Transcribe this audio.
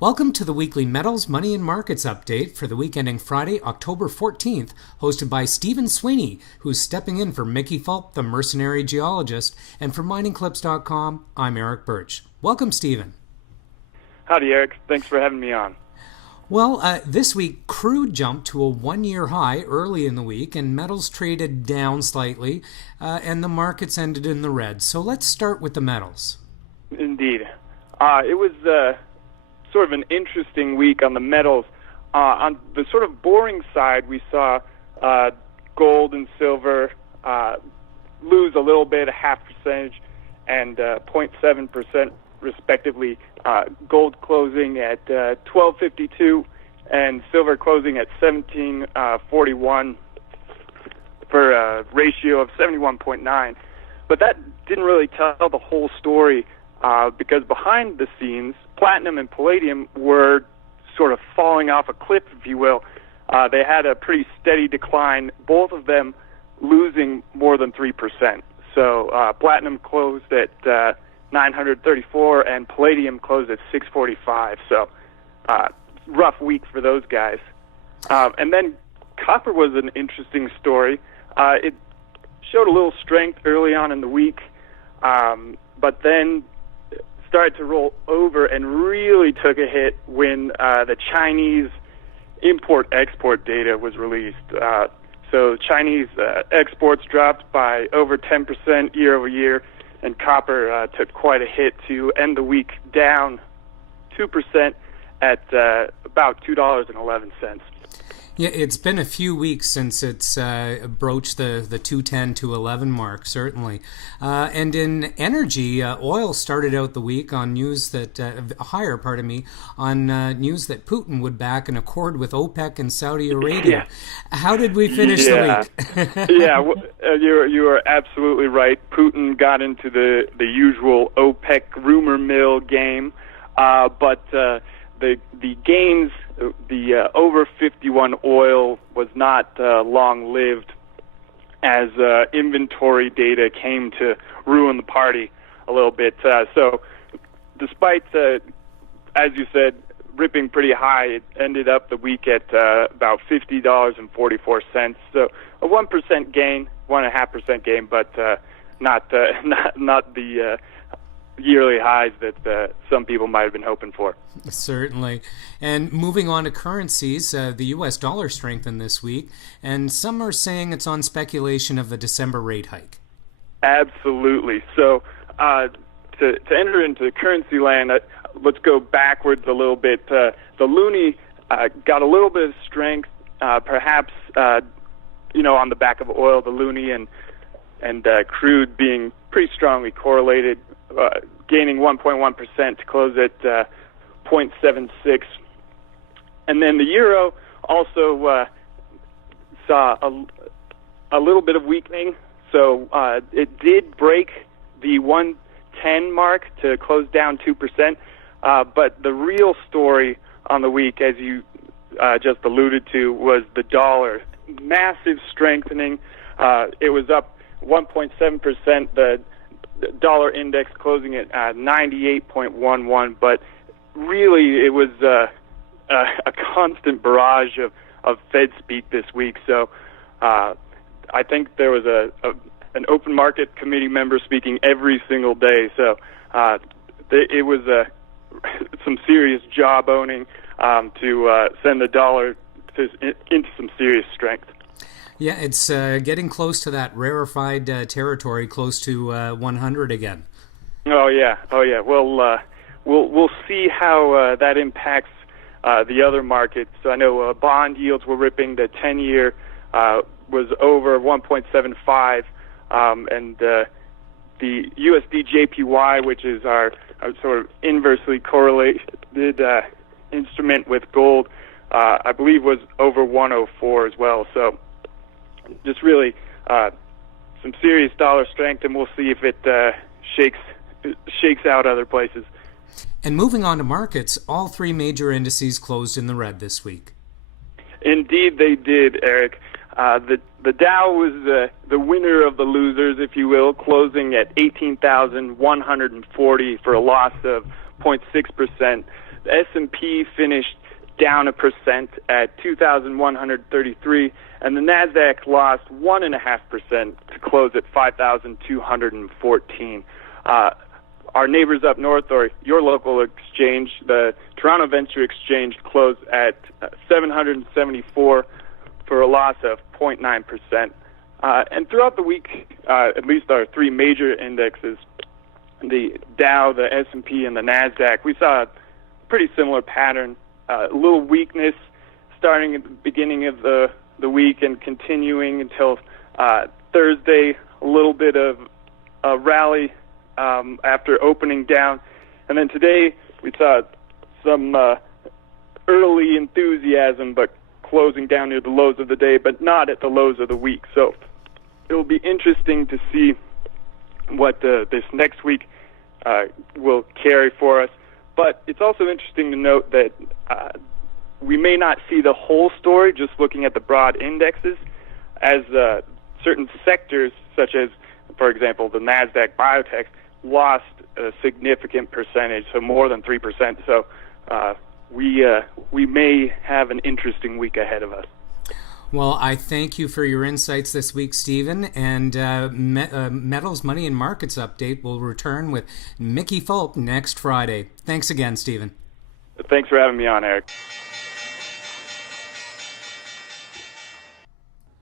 Welcome to the weekly Metals, Money, and Markets update for the week ending Friday, October 14th, hosted by Stephen Sweeney, who's stepping in for Mickey Fulp, the Mercenary Geologist, and for MiningClips.com, I'm Erick Bertsch. Welcome, Stephen. Howdy, Eric. Thanks for having me on. Well, this week, crude jumped to a one-year high early in the week, and metals traded down slightly, and the markets ended in the red. So let's start with the metals. Indeed. It was sort of an interesting week on the metals. On the sort of boring side, we saw gold and silver lose a little bit, a half percentage, and 0.7% respectively. Gold closing at 12.52 and silver closing at 17.41 for a ratio of 71.9. But that didn't really tell the whole story because behind the scenes, platinum and palladium were sort of falling off a cliff, if you will. They had a pretty steady decline, both of them losing more than 3%. So platinum closed at 934 and palladium closed at 645. So rough week for those guys. And then copper was an interesting story. It showed a little strength early on in the week, but then started to roll over and really took a hit when the Chinese import-export data was released. So Chinese exports dropped by over 10% year over year, and copper took quite a hit to end the week down 2% at about $2.11. Yeah, it's been a few weeks since it's broached the 210 to 11 mark, certainly. And in energy, oil started out the week on news that on news that Putin would back an accord with OPEC and Saudi Arabia. Yeah. How did we finish the week? You are absolutely right. Putin got into the usual OPEC rumor mill game, but the gains, the over 51 oil was not long-lived as inventory data came to ruin the party a little bit. So despite, as you said, ripping pretty high, it ended up the week at about $50.44. So a 1% gain, 1.5% gain, but not the yearly highs that some people might have been hoping for. Certainly. And moving on to currencies, the U.S. dollar strengthened this week, and some are saying it's on speculation of the December rate hike. Absolutely. So to enter into currency land, let's go backwards a little bit. The loonie got a little bit of strength, perhaps on the back of oil, the loonie and crude being pretty strongly correlated, gaining 1.1% to close at 0.76. And then the euro also saw a little bit of weakening. So it did break the 110 mark to close down 2%. But the real story on the week, as you just alluded to, was the dollar. Massive strengthening. It was up 1.7%. The dollar index closing at 98.11, but really it was a constant barrage of Fed speak this week. So I think there was an open market committee member speaking every single day. So it was some serious job owning to send the dollar into some serious strength. Yeah, it's getting close to that rarefied territory, close to 100 again. Oh yeah. Well, we'll see how that impacts the other markets. So I know bond yields were ripping. The 10-year was over 1.75, and the USD JPY, which is our sort of inversely correlated instrument with gold, I believe was over 104 as well. So just really some serious dollar strength, and we'll see if it shakes out other places. And moving on to markets, all three major indices closed in the red this week. Indeed they did, Eric. The Dow was the winner of the losers, if you will, closing at 18,140 for a loss of 0.6%. The S&P finished down 1% at 2,133, and the Nasdaq lost 1.5% to close at 5,214. Our neighbors up north, or your local exchange, the Toronto Venture Exchange, closed at 774 for a loss of 0.9%. And throughout the week, at least our three major indexes, the Dow, the S&P, and the Nasdaq, we saw a pretty similar pattern. A little weakness starting at the beginning of the week and continuing until Thursday, a little bit of a rally after opening down. And then today we saw some early enthusiasm, but closing down near the lows of the day, but not at the lows of the week. So it will be interesting to see what this next week will carry for us. But it's also interesting to note that we may not see the whole story just looking at the broad indexes, as certain sectors, such as, for example, the Nasdaq biotech, lost a significant percentage, so more than 3%. So we may have an interesting week ahead of us. Well, I thank you for your insights this week, Stephen. And Metals, Money, and Markets Update will return with Mickey Fulp next Friday. Thanks again, Stephen. Thanks for having me on, Eric.